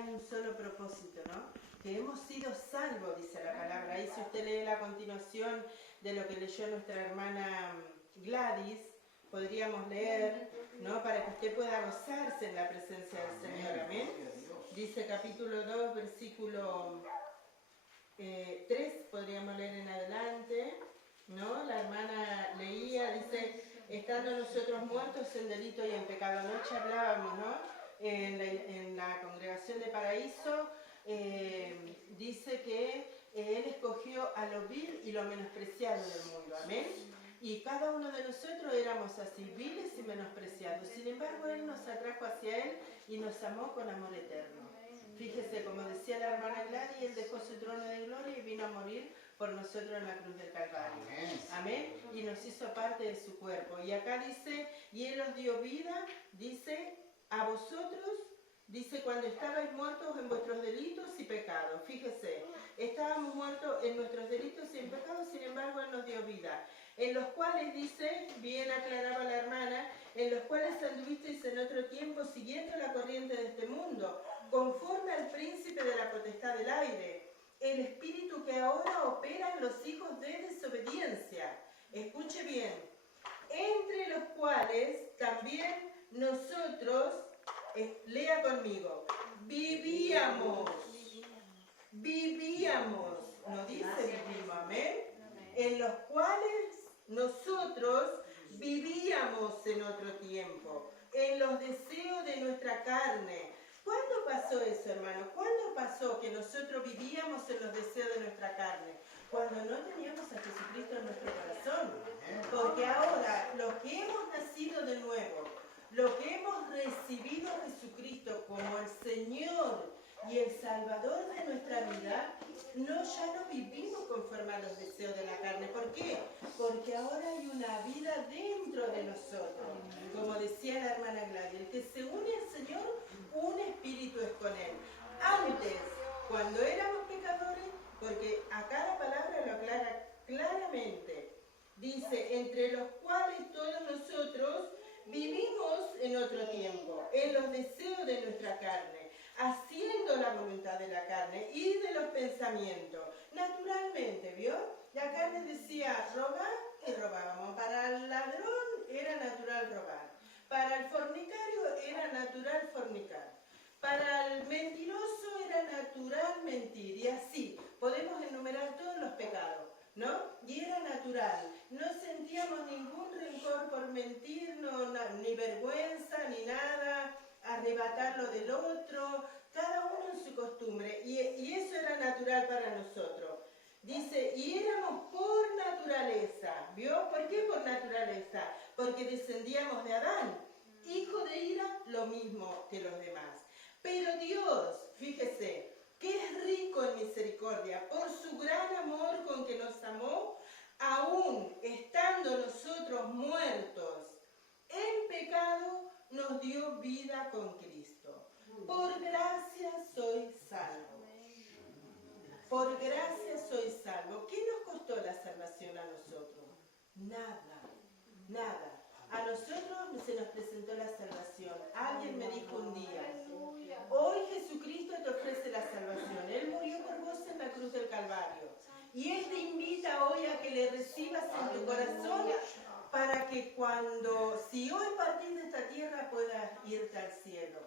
hay un solo propósito, ¿no? Que hemos sido salvos, dice la palabra. Ahí si usted lee la continuación de lo que leyó nuestra hermana Gladys, podríamos leer, ¿no? Para que usted pueda gozarse en la presencia del Señor, amén. Dice capítulo 2, versículo 3, podríamos leer en adelante, ¿no? La hermana leía, dice, estando nosotros muertos en delito y en pecado. Anoche hablábamos, ¿no? En la congregación de Paraíso, dice que Él escogió a lo vil y lo menospreciado del mundo, amén. Y cada uno de nosotros éramos así, viles y menospreciados. Sin embargo, Él nos atrajo hacia Él y nos amó con amor eterno. Fíjese, como decía la hermana Gladys, Él dejó su trono de gloria y vino a morir por nosotros en la cruz del Calvario. Amén. Y nos hizo parte de su cuerpo. Y acá dice, y Él os dio vida, dice, a vosotros, dice, cuando estabais muertos en vuestros delitos y pecados. Fíjese, estábamos muertos en nuestros delitos y en pecados, sin embargo Él nos dio vida. En los cuales, dice, bien aclaraba la hermana, en los cuales anduvisteis en otro tiempo siguiendo la corriente de este mundo, conforme al príncipe de la potestad del aire, el espíritu que ahora opera en los hijos de desobediencia. Escuche bien, entre los cuales también nosotros, lea conmigo, vivíamos, no dice vivimos, amén, en los cuales nosotros vivíamos en otro tiempo, en los deseos de nuestra carne. ¿Cuándo pasó eso, hermano? ¿Cuándo pasó que nosotros vivíamos en los deseos de nuestra carne? Cuando no teníamos a Jesucristo en nuestro corazón. Porque ahora, los que hemos nacido de nuevo, los que hemos recibido a Jesucristo como el Señor y el Salvador de nuestra vida, ya no vivimos conforme a los deseos de la carne. ¿Por qué? Porque ahora hay una vida dentro de nosotros. Como decía la hermana Gladys, el que se une al Señor, un espíritu es con Él. Antes, cuando éramos pecadores, porque acá la palabra lo aclara claramente, dice, entre los cuales todos nosotros vivimos en otro tiempo, en los deseos de nuestra carne, haciendo la voluntad de la carne y de los pensamientos. Naturalmente, ¿vio? La carne decía robar y robábamos. Para el ladrón era natural robar. Para el fornicario era natural fornicar. Para el mentiroso era natural mentir. Y así podemos enumerar todos los pecados, ¿no? Y era natural. No sentíamos ningún rencor por mentir, ni vergüenza, ni nada, arrebatar lo del otro, cada uno en su costumbre. Y eso era natural para nosotros. Dice, y éramos por naturaleza. ¿Vio? ¿Por qué por naturaleza? Porque descendíamos de Adán. Hijo de ira, lo mismo que los demás. Pero Dios, fíjese, que es rico en misericordia, por su gran amor con que nos amó, aún estando nosotros muertos en pecado, nos dio vida con Cristo. Por gracia soy salvo. Por gracia soy salvo. ¿Qué nos costó la salvación a nosotros? Nada, nada. A nosotros se nos presentó la salvación. Alguien me dijo un día, hoy Jesucristo te ofrece la salvación. Él murió por vos en la cruz del Calvario. Y Él te invita hoy a que le recibas en tu corazón para que si hoy partís de esta tierra, puedas irte al cielo.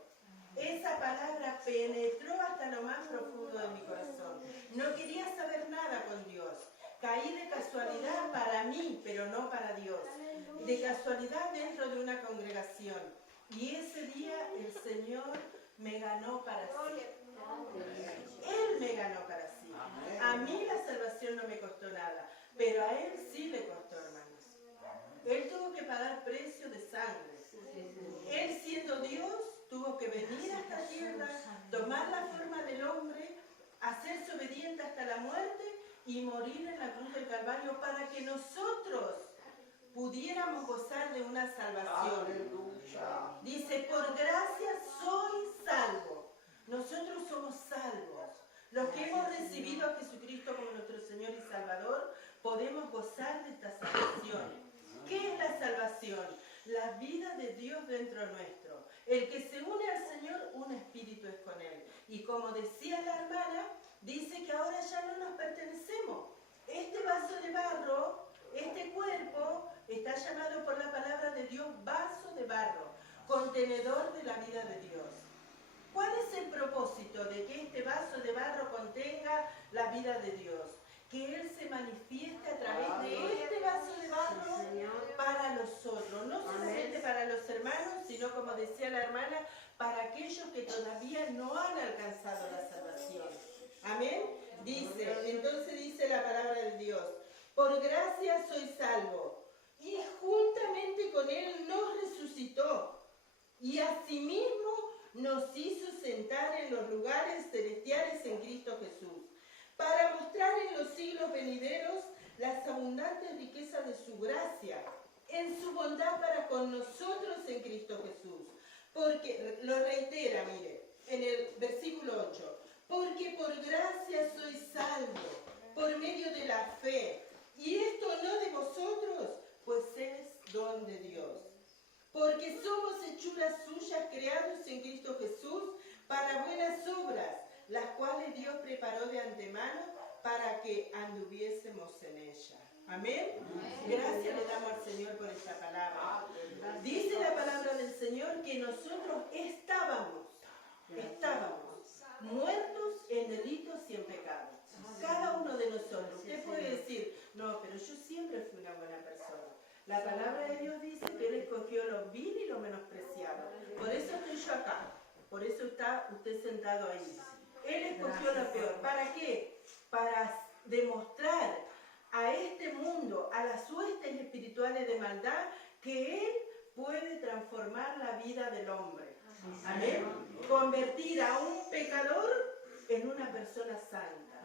Esa palabra penetró hasta lo más profundo de mi corazón. No quería saber nada con Dios. Caí de casualidad para mí, pero no para Dios. De casualidad dentro de una congregación. Y ese día el Señor me ganó para sí. Él me ganó para sí. A mí la salvación no me costó nada, pero a Él sí le costó, hermanos. Él tuvo que pagar precio de sangre. Él, siendo Dios, tuvo que venir a esta tierra, tomar la forma del hombre, hacerse obediente hasta la muerte y morir en la cruz del Calvario para que nosotros pudiéramos gozar de una salvación. Aleluya. Dice, por gracia soy salvo. Nosotros somos salvos. Los que hemos recibido a Jesucristo como nuestro Señor y Salvador, podemos gozar de esta salvación. ¿Qué es la salvación? La vida de Dios dentro nuestro. El que se une al Señor, un espíritu es con Él. Y Y como decía la hermana, dice que ahora ya no nos pertenecemos. Este vaso de barro, este cuerpo, está llamado por la palabra de Dios vaso de barro, contenedor de la vida de Dios. ¿Cuál es el propósito de que este vaso de barro contenga la vida de Dios? Que Él se manifieste a través de este vaso de barro para los otros, no solamente para los hermanos, sino como decía la hermana, para aquellos que todavía no han alcanzado la salvación. Amén. Entonces dice la palabra de Dios, por gracia sois salvo, y juntamente con Él nos resucitó, y asimismo nos hizo sentar en los lugares celestiales en Cristo Jesús, para mostrar en los siglos venideros las abundantes riquezas de su gracia, en su bondad para con nosotros en Cristo Jesús. Porque, lo reitera, mire, en el versículo 8, porque por gracia sois salvos, por medio de la fe, y esto no de vosotros, pues es don de Dios. Porque somos hechuras suyas, creados en Cristo Jesús, para buenas obras, las cuales Dios preparó de antemano para que anduviésemos en ella. Amén. Gracias le damos al Señor por esta palabra. Dice la palabra del Señor que nosotros estábamos muertos en delitos y en pecados. Cada uno de nosotros. Usted puede decir, no, pero yo siempre fui una buena persona. La palabra de Dios dice que Él escogió lo vil y lo menospreciado. Por eso estoy yo acá. Por eso está usted sentado ahí. Él escogió lo peor. ¿Para qué? Para demostrar a este mundo, a las huestes espirituales de maldad, que Él puede transformar la vida del hombre. Amén. Convertir a un pecador en una persona santa.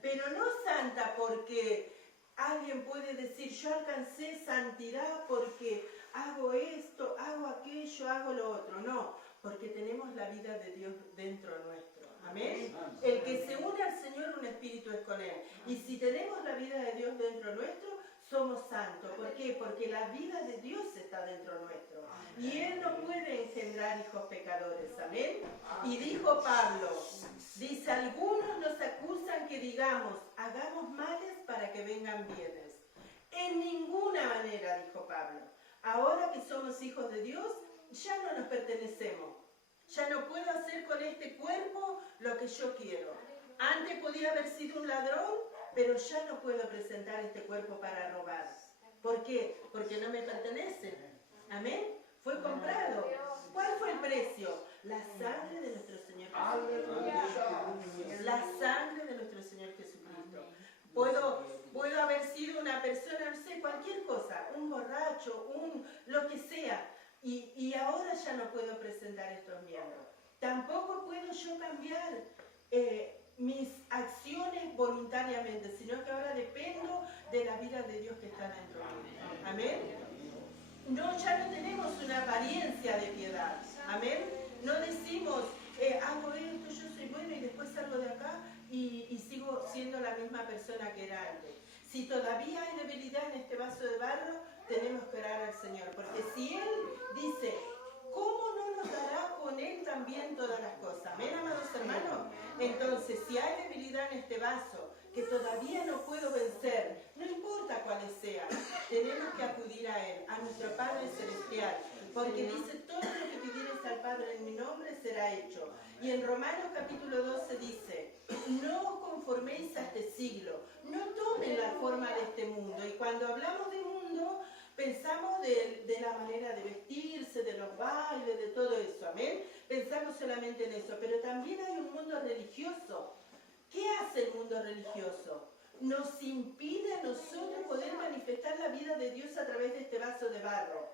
Pero no santa porque alguien puede decir, yo alcancé santidad porque hago esto, hago aquello, hago lo otro. No, porque tenemos la vida de Dios dentro nuestro. Amén. El que se une al Señor, un espíritu es con Él. Y si tenemos la vida de Dios dentro nuestro, somos santos. ¿Por qué? Porque la vida de Dios está dentro nuestro. Y Él no puede engendrar hijos pecadores. Amén. Y dijo Pablo, dice, algunos nos acusan que digamos, hagamos males para que vengan bienes. En ninguna manera, dijo Pablo. Ahora que somos hijos de Dios, ya no nos pertenecemos. Ya no puedo hacer con este cuerpo lo que yo quiero. Antes podía haber sido un ladrón, pero ya no puedo presentar este cuerpo para robar. ¿Por qué? Porque no me pertenece. Amén. Fue comprado. ¿Cuál fue el precio? La sangre de nuestro Señor Jesucristo. La sangre de nuestro Señor Jesucristo. Puedo haber sido una persona, no sé, cualquier cosa, un borracho, lo que sea. Y ahora ya no puedo presentar estos miembros. Tampoco puedo yo cambiar mis acciones voluntariamente, sino que ahora dependo de la vida de Dios que está dentro de mí. Amén. No, ya no tenemos una apariencia de piedad. Amén. No decimos, hago esto, yo soy bueno y después salgo de acá y sigo siendo la misma persona que era antes. Si todavía hay debilidad en este vaso de barro, tenemos que orar al Señor. Porque si Él dice, ¿cómo no nos dará con Él también todas las cosas? ¿Amén, amados hermanos? Entonces, si hay debilidad en este vaso que todavía no puedo vencer, no importa cuáles sean, tenemos que acudir a Él, a nuestro Padre Celestial. Porque dice, todo lo que pidieres al Padre en mi nombre será hecho. Y en Romanos capítulo 12 dice, no os conforméis a este siglo, no tomen la forma de este mundo. Y cuando hablamos de mundo, pensamos de la manera de vestirse, de los bailes, de todo eso, amén. Pensamos solamente en eso, pero también hay un mundo religioso. ¿Qué hace el mundo religioso? Nos impide a nosotros poder manifestar la vida de Dios a través de este vaso de barro.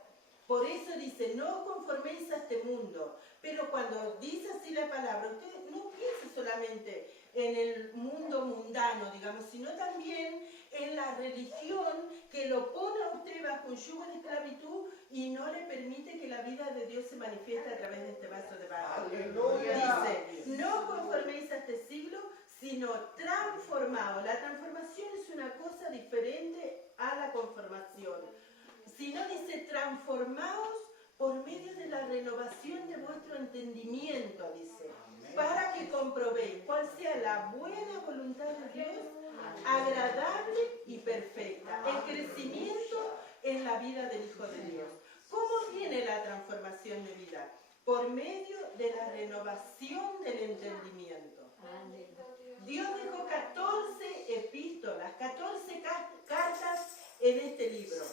Por eso dice, no os conforméis a este mundo. Pero cuando dice así la palabra, usted no piense solamente en el mundo mundano, digamos, sino también en la religión que lo pone a usted bajo un yugo de esclavitud y no le permite que la vida de Dios se manifieste a través de este vaso de barro. Dice, no os conforméis a este siglo, sino transformaos. La transformación es una cosa diferente a la conformación. Si no dice transformaos por medio de la renovación de vuestro entendimiento, dice, para que comprobéis cuál sea la buena voluntad de Dios, agradable y perfecta. El crecimiento en la vida del Hijo de Dios. ¿Cómo viene la transformación de vida? Por medio de la renovación del entendimiento. Dios dejó 14 epístolas, 14 cartas en este libro.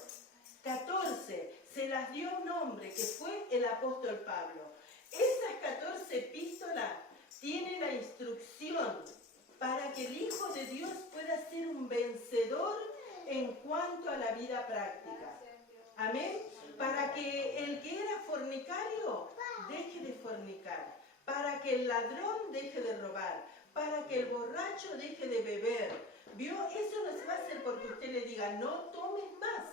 14. Se las dio un hombre que fue el apóstol Pablo. Esas 14 epístolas tienen la instrucción para que el Hijo de Dios pueda ser un vencedor en cuanto a la vida práctica. Amén. Para que el que era fornicario deje de fornicar. Para que el ladrón deje de robar. Para que el borracho deje de beber. ¿Vio? Eso no se va a hacer porque usted le diga, no tomes más.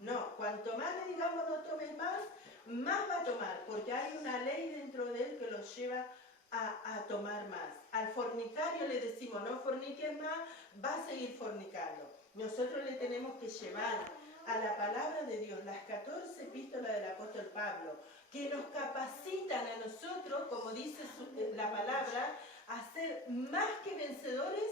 No, cuanto más le digamos no tomes más, más va a tomar. Porque hay una ley dentro de él que los lleva a tomar más. Al fornicario le decimos, no forniques más, va a seguir fornicando. Nosotros le tenemos que llevar a la palabra de Dios, las 14 epístolas del apóstol Pablo, que nos capacitan a nosotros, como dice la palabra, a ser más que vencedores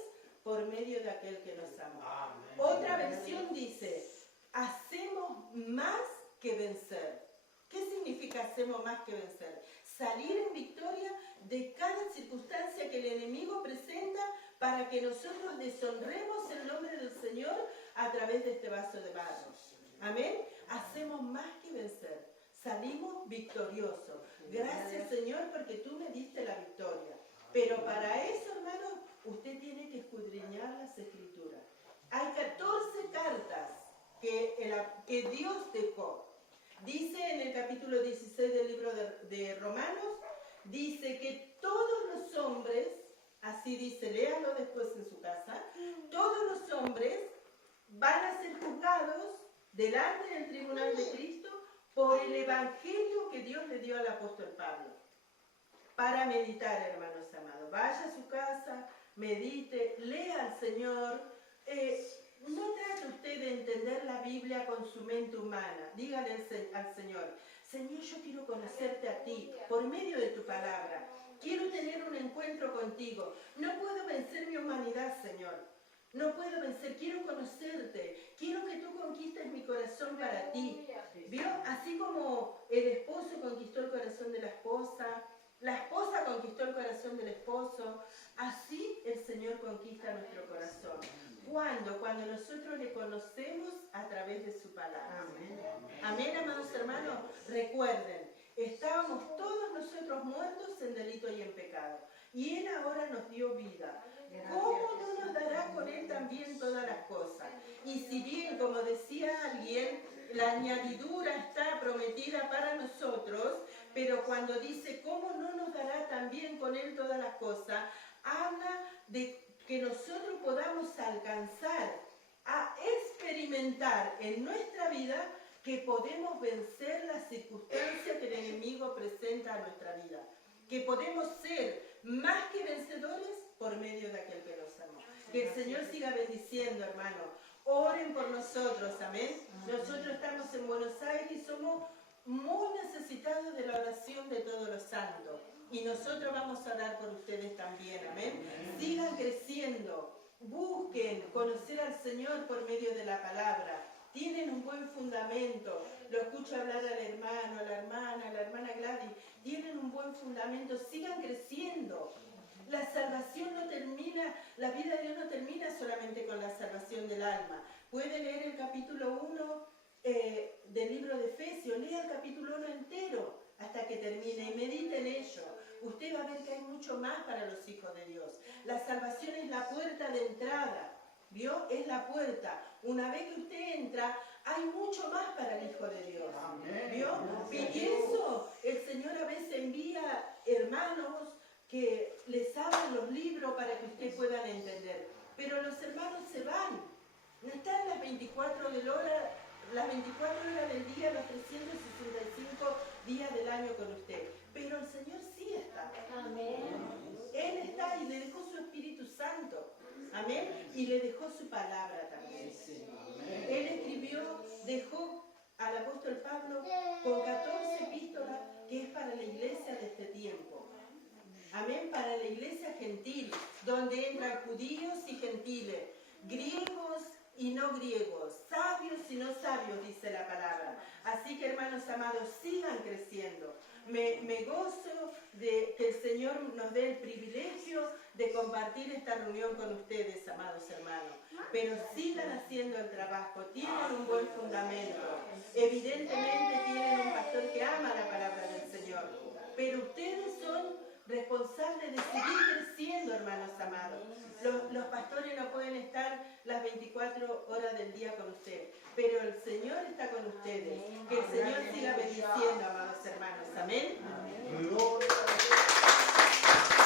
por medio de aquel que nos ama. Otra versión dice, hacemos más que vencer. ¿Qué significa hacemos más que vencer? Salir en victoria de cada circunstancia que el enemigo presenta para que nosotros deshonremos el nombre del Señor a través de este vaso de barro. Amén. Hacemos más que vencer. Salimos victoriosos. Gracias, Señor, porque tú me diste la victoria. Pero para eso, hermanos, usted tiene que escudriñar las Escrituras. Hay 14 cartas que Dios dejó. Dice en el capítulo 16 del libro de Romanos, dice que todos los hombres, así dice, léalo después en su casa, todos los hombres van a ser juzgados delante del tribunal de Cristo por el evangelio que Dios le dio al apóstol Pablo. Para meditar, hermanos amados. Vaya a su casa, medite, lea al Señor. No trate usted de entender la Biblia con su mente humana. Dígale al Señor, Señor, yo quiero conocerte a ti por medio de tu palabra. Quiero tener un encuentro contigo. No puedo vencer mi humanidad, Señor. No puedo vencer, quiero conocerte. Quiero que tú conquistes mi corazón para ti. ¿Vio? Así como el esposo conquistó el corazón de la esposa conquistó el corazón del esposo, así el Señor conquista nuestro corazón. ¿Cuándo? Cuando nosotros le conocemos a través de su palabra. Amén. Amén, amados hermanos. Recuerden, estábamos todos nosotros muertos en delito y en pecado. Y Él ahora nos dio vida. ¿Cómo no nos dará con Él también todas las cosas? Y si bien, como decía alguien, la añadidura está prometida para nosotros, pero cuando dice, ¿cómo no nos dará también con Él todas las cosas? Habla de que nosotros podamos alcanzar a experimentar en nuestra vida que podemos vencer las circunstancias que el enemigo presenta a nuestra vida. Que podemos ser más que vencedores por medio de aquel que nos amó. Que el Señor siga bendiciendo, hermano. Oren por nosotros, amén. Nosotros estamos en Buenos Aires y somos muy necesitados de la oración de todos los santos. Y nosotros vamos a orar por ustedes también, amén. Sigan creciendo, busquen conocer al Señor por medio de la palabra. Tienen un buen fundamento. Lo escucho hablar al hermano, a la hermana Gladys. Tienen un buen fundamento. Sigan creciendo. La salvación no termina, la vida de Dios no termina solamente con la salvación del alma. Puede leer el capítulo 1 del libro de Efesios. Lea el capítulo 1 entero hasta que termine y medite en ello. Usted va a ver que hay mucho más para los hijos de Dios. La salvación es la puerta de entrada. ¿Vio? Es la puerta. Una vez que usted entra, hay mucho más para el Hijo de Dios. ¿Vio? Y eso, el Señor a veces envía hermanos que les abren los libros para que ustedes puedan entender. Pero los hermanos se van. No están las 24 horas del día, los 365 días del año con usted. Pero el Señor sí está. Amén. Él está y le dejó su Espíritu Santo. Amén. Y le dejó su palabra también. Él escribió, dejó al apóstol Pablo con 14 epístolas que es para la iglesia de este tiempo. Amén. Para la iglesia gentil, donde entran judíos y gentiles, griegos y no griegos, sabios y no sabios, dice la palabra. Así que, hermanos amados, sigan creciendo. Me gozo de que el Señor nos dé el privilegio de compartir esta reunión con ustedes, amados hermanos. Pero sigan haciendo el trabajo, tienen un buen fundamento. Evidentemente tienen un pastor que ama la palabra del Señor. Pero ustedes son responsables de seguir creciendo, hermanos amados. Los pastores no pueden estar las 24 horas del día con ustedes, pero el Señor está con ustedes. Que el Señor siga bendiciendo, amados hermanos. Amén.